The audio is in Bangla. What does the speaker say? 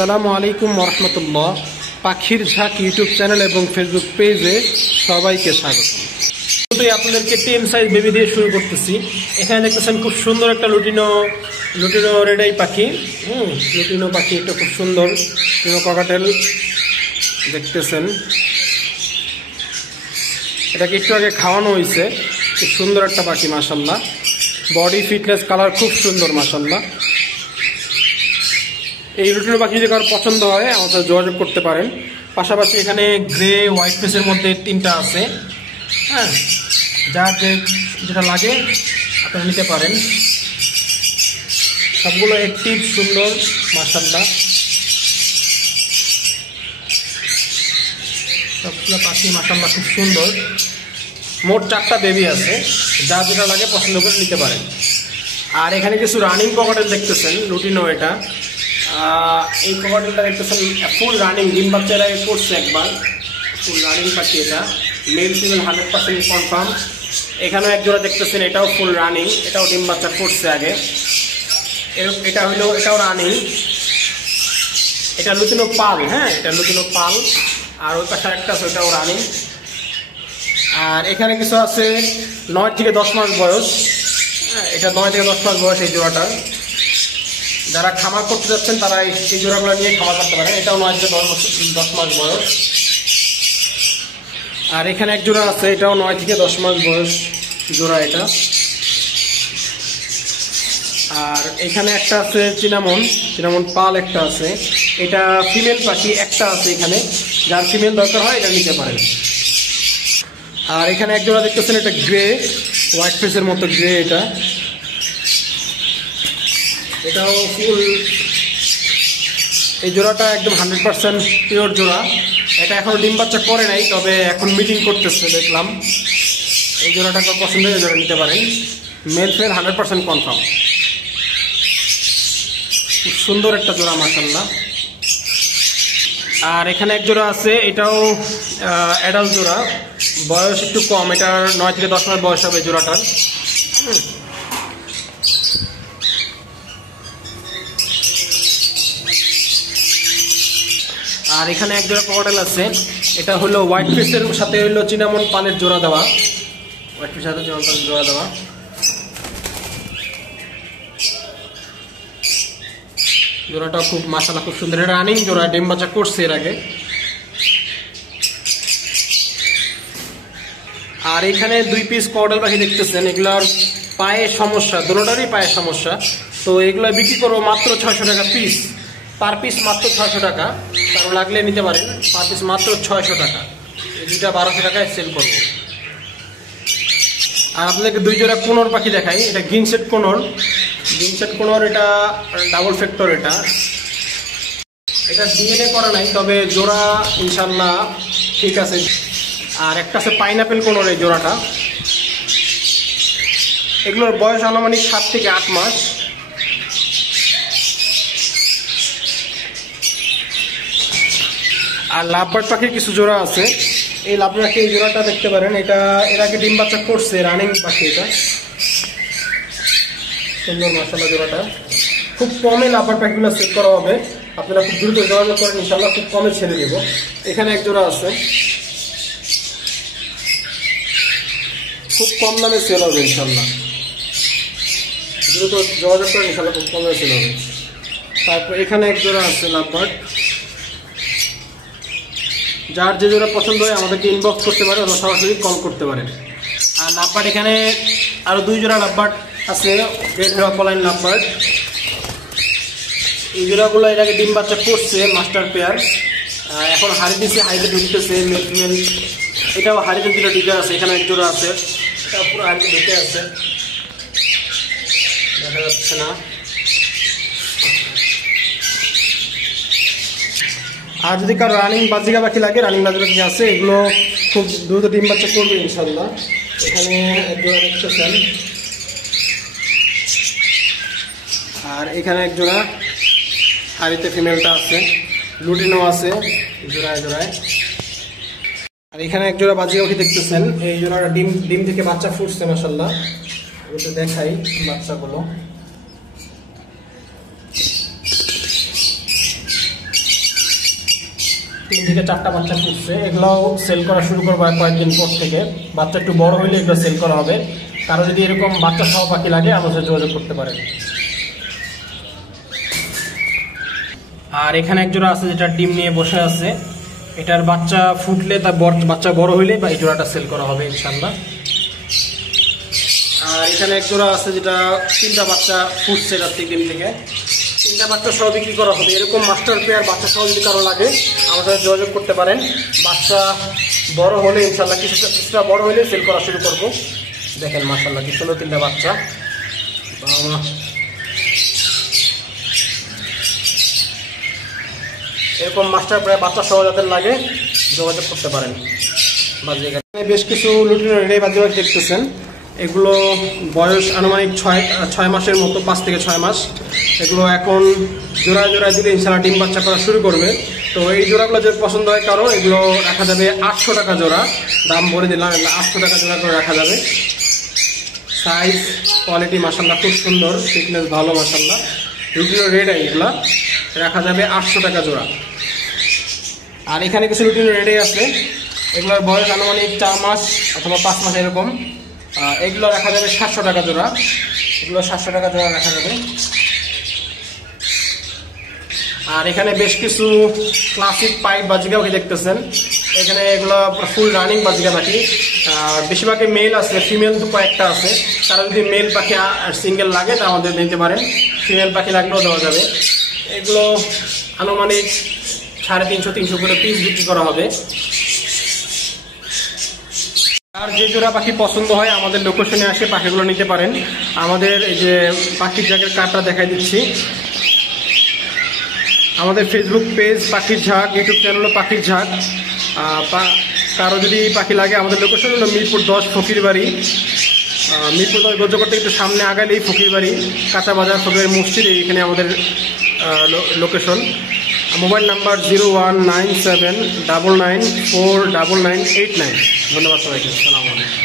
আসসালামু আলাইকুম ওয়া রাহমাতুল্লাহ। পাখির ঝাঁক ইউটিউব চ্যানেল এবং ফেসবুক পেজে সবাইকে স্বাগত। আপনাদেরকে টেম সাইজ বেবি দিয়ে শুরু করতেছি। এখানে দেখতেছেন খুব সুন্দর একটা লুটিনো রেড আই পাখি। লুটিনো পাখি, এটা খুব সুন্দর লুটিনো ককাটেল দেখতেছেন। এটাকে একটু আগে খাওয়ানো হয়েছে। খুব সুন্দর একটা পাখি মাশাআল্লাহ। বডি ফিটনেস কালার খুব সুন্দর মাশাআল্লাহ। এই লুটিনো পাখি যদি কারো পছন্দ হয় আমাদের যোগাযোগ করতে পারেন। পাশাপাশি এখানে গ্রে হোয়াইট ফেসের মধ্যে তিনটা আছে। হ্যাঁ, যার যেটা লাগে আপনারা নিতে পারেন। সবগুলো অ্যাক্টিভ সুন্দর মাশাআল্লাহ। সবগুলো পাখি মাশাআল্লাহ খুব সুন্দর। মোট 4টা বেবি আছে, যার যেটা লাগে পছন্দ করে নিতে পারেন। আর এখানে কিছু রানিং ককাটেল দেখতেছেন, লুটিনো। এটা এই ককাটেলটা দেখতেছেন ফুল রানিং, ডিম বাচ্চারা করছে একবার। ফুল রানিং পাখি, এটা মেল ফিমেল 100% কনফার্ম। এখানেও এক জোড়া দেখতেছেন, এটাও ফুল রানিং, এটাও ডিম বাচ্চা করছে আগে। এটাও রানিং। এটা লুটিনো পাল। হ্যাঁ, এটা লুটিনো পাল। আর ওই পাশে একটা আছে, ওটাও রানিং। আর এখানে কিছু আছে 9 থেকে 10 মাস বয়স। হ্যাঁ, এটা 9 থেকে 10 মাস বয়স এই জোড়াটা। যারা খামার করতে যাচ্ছেন তারা এই জোড়াগুলো নিয়ে খামার করতে পারেন। এটাও 9 থেকে 10 মাস বয়স। আর এখানে এক জোড়া আছে, এটাও 9 থেকে 10 মাস বয়স জোড়া এটা। আর এখানে একটা আছে চিনামন পাল একটা আছে। এটা ফিমেল পাখি একটা আছে এখানে, যার ফিমেল দরকার হয় এটা নিতে পারেন। আর এখানে এক জোড়া দেখতেছেন, এটা গ্রে হোয়াইট ফেসের মতো গ্রে। এটাও ফুল। এই জোড়াটা একদম 100% পিওর জোড়া। এটা এখনো ডিম বাচ্চা করে নাই, তবে এখন মিটিং করতেছে দেখলাম। এই জোড়াটা পছন্দ হয়, এই জোড়া নিতে পারেন। Male female 100% confirm. খুব সুন্দর একটা জোড়া মাশাআল্লাহ। আর এখানে এক জোড়া আছে, এটাও অ্যাডাল্ট জোড়া, বয়স একটু কম। এটার 9 থেকে 10 মাস বয়স হবে জোড়াটার। আর এখানে এক জোড়া ককাটেল আছে, এটা হলো হোয়াইট ফেসের সাথে হলো চিনামন পালের জোড়া দেওয়া। হোয়াইট ফেসের সাথে চিনামন পালের জোড়া দেওয়া। জোড়াটা খুব মাশাআল্লাহ খুব সুন্দর। এটা রানিং জোড়া, ডিম বাচ্চা করছে এর আগে। আর এখানে 2 পিস ককাটেল পাখি দেখতেছেন, এগুলোর পায়ে সমস্যা, দুটোটারই পায়ে সমস্যা। তো এগুলো বিক্রি করবো মাত্র 600 টাকা পিস। পার পিস মাত্র 600 টাকা। কারো লাগলে নিতে পারেন। পার পিস মাত্র 600 টাকা। এই দুইটা 1200 টাকায় সেল করবো। আর আপনাদেরকে 2 জোড়া কোনর পাখি দেখাই। এটা গ্রিনসেট কোনর। এটা ডাবল ফ্যাক্টর। এটা ডিএনএ করা নাই, তবে জোড়া ইনশাল্লাহ ঠিক আছে। আর একটা আছে পাইনাপেল কোনর, এই জোড়াটা। এগুলোর বয়স আনুমানিক 7 থেকে 8 মাস। আর লাভবার্ড পাখির কিছু জোড়া আছে। এই লাভবার্ড পাখি, এই জোড়াটা দেখতে পারেন। এটা এর আগে ডিম বাচ্চা করছে, রানিং পাখি। এটা সুন্দর মাশাআল্লাহ জোড়াটা। খুব কমে লাভবার্ড পাখিগুলো সেট করা হবে। আপনারা খুব দ্রুত যোগাযোগ করেন, ইনশাআল্লাহ খুব কমে ছেড়ে দেব। এখানে এক জোড়া আছে, খুব কম দামে সেল হবে ইনশাআল্লাহ। দ্রুত যোগাযোগ করেন, ইনশাআল্লাহ খুব কমে সেল হবে। তারপর এখানে এক জোড়া আছে লাভবার্ড। যার যে জোড়া পছন্দ হয় আমাদেরকে ইনবক্স করতে পারে অথবা সরাসরি কল করতে পারেন। আর লাভবার্ড এখানে আরো 2 জোড়া লাভবার্ড আছে, রেড অপলাইন লাভবার্ড। এই জোড়াগুলো এর আগে ডিম বাচ্চা করছে, মাস্টার পেয়ার। এখন হাড়ি দিচ্ছে, হাড়িতে ঢুকতেছে মেল ফিমেল। এটাও হাড়িতে দুটো টিকা আছে। এখানে এক জোড়া আছে, এটা পুরো হাড়িতে ঢুকে আছে, দেখা যাচ্ছে না। আর যদি কারো রানিং বাজিকা পাখি লাগে, রানিং বাজিকা পাখি আছে, এগুলো খুব দ্রুত ডিম বাচ্চা করবে ইনশাল্লাহ। এখানে এক জোড়া দেখতেছেন। আর এখানে এক জোড়া হাড়িতে ফিমেলটা আছে, লুটিনো আছে জোড়ায়। আর এখানে এক জোড়া বাজিকা পাখি দেখতেছেন। এই জোড়াটা ডিম থেকে বাচ্চা ফুটছে মাশাআল্লাহ। আমি তো দেখাই বাচ্চাগুলো। 3 থেকে 4টা বাচ্চা ফুটছে। এগুলো সেল করা শুরু করবো কয়েকদিন পর থেকে। বাচ্চা একটু বড় হইলে এগুলো সেল করা হবে। কারো যদি এরকম বাচ্চা সহ পাখি লাগে আমাদের যোগাযোগ করতে পারেন। আর এখানে এক জোড়া আছে যেটা ডিম নিয়ে বসে আছে। এটার বাচ্চা ফুটলে তার বাচ্চা বড় হইলে বা এই জোড়াটা সেল করা হবে ইনশাল্লাহ। আর এখানে এক জোড়া আছে যেটা 3টা বাচ্চা ফুটছে রাত্রি ডিম থেকে। 3টা বাচ্চা সহ বিক্রি করা হবে। এরকম মাস্টার পেয়ার বাচ্চা সহ যদি কারো লাগে আমাদের যোগাযোগ করতে পারেন। বাচ্চা বড় হলে ইনশাল্লাহ কিছুটা বড় হলে সেল করা শুরু করবো। দেখেন মাশাআল্লাহ কি সুন্দর 3টা বাচ্চা। এরকম মাস্টার পেয়ার বাচ্চা সহ যাদের লাগে যোগাযোগ করতে পারেন। বেশ কিছু লুটিনো রেডি বাজিবাগ দেখতেছেন। এগুলো বয়স আনুমানিক 6 মাসের মতো, 5 থেকে 6 মাস। এগুলো এখন জোড়ায় জোড়ায় দিলে ইনশাল্লাহ ডিম বাচ্চা করা শুরু করবে। তো এই জোড়াগুলো যদি পছন্দ হয় কারো, এগুলো রাখা যাবে 800 টাকা জোড়া। দাম বলে দিলাম, 800 টাকা জোড়া করে রাখা যাবে। সাইজ কোয়ালিটি মাশাআল্লাহ খুব সুন্দর, ফিটনেস ভালো মাশাআল্লাহ। লুটিনো রেড এগুলা রাখা যাবে 800 টাকা জোড়া। আর এখানে কিছু লুটিনো রেডি আছে। এগুলোর বয়স আনুমানিক 4 মাস অথবা 5 মাস এরকম। এগুলো রাখা যাবে 700 টাকা জোড়া। এগুলো 700 টাকা জোড়া রাখা যাবে। আর এখানে বেশ কিছু ক্লাসিক পাইপ বাজিকাও দেখতেছেন। এখানে এগুলো ফুল রানিং বাজিকা পাখি। বেশিরভাগই মেল আছে, ফিমেল তো কয়েকটা আছে। তারা যদি মেল পাখি সিঙ্গেল লাগে তা আমাদের নিতে পারেন, ফিমেল পাখি লাগলেও দেওয়া যাবে। এগুলো আনুমানিক 350-300 করে পিস বিক্রি করা হবে। আর যে জোড়া পাখি পছন্দ হয় আমাদের লোকেশনে আসে পাখিগুলো নিতে পারেন। আমাদের এই যে পাখির ঝাঁকের কার্ডটা দেখাই দিচ্ছি। আমাদের ফেসবুক পেজ পাখির ঝাঁক, ইউটিউব চ্যানেলও পাখির ঝাঁক। কারো যদি পাখি লাগে আমাদের লোকেশন হলো মিরপুর 10 ফকিরবাড়ি। মিরপুর 10 গজ্জকর থেকে একটু সামনে আগালেই ফকিরবাড়ি, কাঁচা বাজার, ফকির মসজিদ, এইখানে আমাদের লোকেশন। Mobile number 019799499989। ধন্যবাদ সবাইকে। আসসালামু আলাইকুম।